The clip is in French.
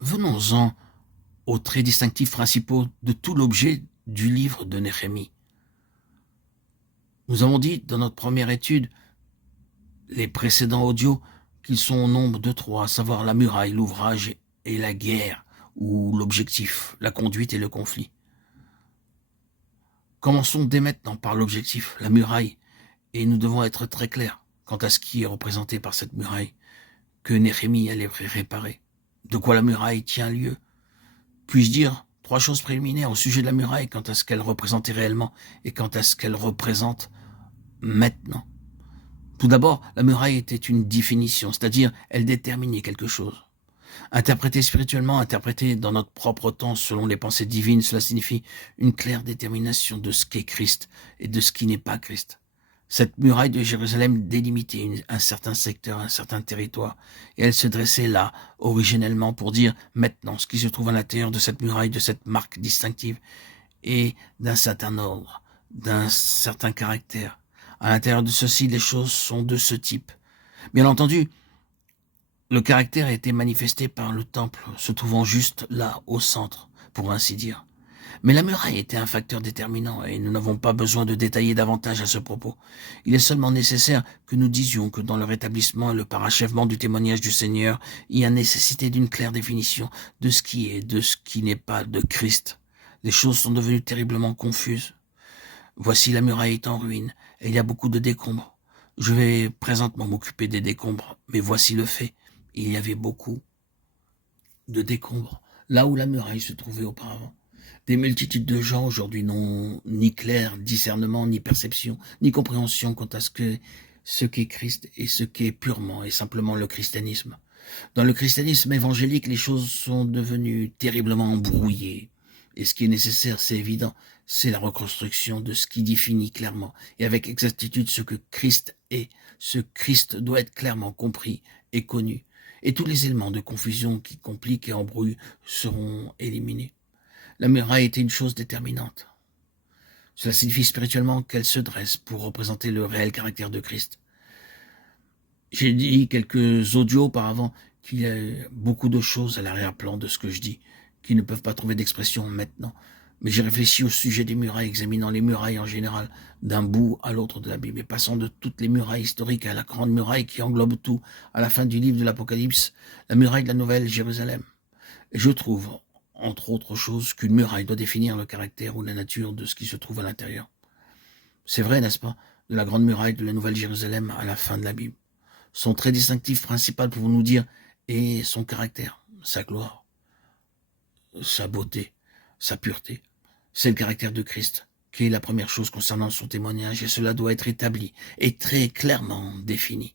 Venons-en aux traits distinctifs principaux de tout l'objet du livre de Néhémie. Nous avons dit dans notre première étude, les précédents audios, qu'ils sont au nombre de trois, à savoir la muraille, l'ouvrage et la guerre, ou l'objectif, la conduite et le conflit. Commençons dès maintenant par l'objectif, la muraille, et nous devons être très clairs quant à ce qui est représenté par cette muraille, que Néhémie allait réparer. De quoi la muraille tient lieu? Puis-je dire trois choses préliminaires au sujet de la muraille quant à ce qu'elle représentait réellement et quant à ce qu'elle représente maintenant? Tout d'abord, la muraille était une définition, c'est-à-dire elle déterminait quelque chose. Interprétée spirituellement, interprétée dans notre propre temps selon les pensées divines, cela signifie une claire détermination de ce qu'est Christ et de ce qui n'est pas Christ. Cette muraille de Jérusalem délimitait un certain secteur, un certain territoire, et elle se dressait là, originellement, pour dire maintenant ce qui se trouve à l'intérieur de cette muraille, de cette marque distinctive, et d'un certain ordre, d'un certain caractère. À l'intérieur de ceci, les choses sont de ce type. Bien entendu, le caractère a été manifesté par le temple, se trouvant juste là, au centre, pour ainsi dire. Mais la muraille était un facteur déterminant et nous n'avons pas besoin de détailler davantage à ce propos. Il est seulement nécessaire que nous disions que dans le rétablissement et le parachèvement du témoignage du Seigneur, il y a nécessité d'une claire définition de ce qui est, de ce qui n'est pas de Christ. Les choses sont devenues terriblement confuses. Voici la muraille est en ruine et il y a beaucoup de décombres. Je vais présentement m'occuper des décombres, mais voici le fait. Il y avait beaucoup de décombres là où la muraille se trouvait auparavant. Des multitudes de gens aujourd'hui n'ont ni clair discernement, ni perception, ni compréhension quant à ce qu'est Christ et ce qu'est purement et simplement le christianisme. Dans le christianisme évangélique, les choses sont devenues terriblement embrouillées. Et ce qui est nécessaire, c'est évident, c'est la reconstruction de ce qui définit clairement et avec exactitude ce que Christ est. Ce Christ doit être clairement compris et connu. Et tous les éléments de confusion qui compliquent et embrouillent seront éliminés. La muraille était une chose déterminante. Cela signifie spirituellement qu'elle se dresse pour représenter le réel caractère de Christ. J'ai dit quelques audios auparavant qu'il y a beaucoup de choses à l'arrière-plan de ce que je dis, qui ne peuvent pas trouver d'expression maintenant. Mais j'ai réfléchi au sujet des murailles, examinant les murailles en général, d'un bout à l'autre de la Bible, et passant de toutes les murailles historiques à la grande muraille qui englobe tout, à la fin du livre de l'Apocalypse, la muraille de la Nouvelle Jérusalem. Et je trouve, entre autres choses, qu'une muraille doit définir le caractère ou la nature de ce qui se trouve à l'intérieur. C'est vrai, n'est-ce pas, de la grande muraille de la Nouvelle Jérusalem à la fin de la Bible. Son trait distinctif principal, pour nous dire, est son caractère, sa gloire, sa beauté, sa pureté. C'est le caractère de Christ, qui est la première chose concernant son témoignage, et cela doit être établi et très clairement défini.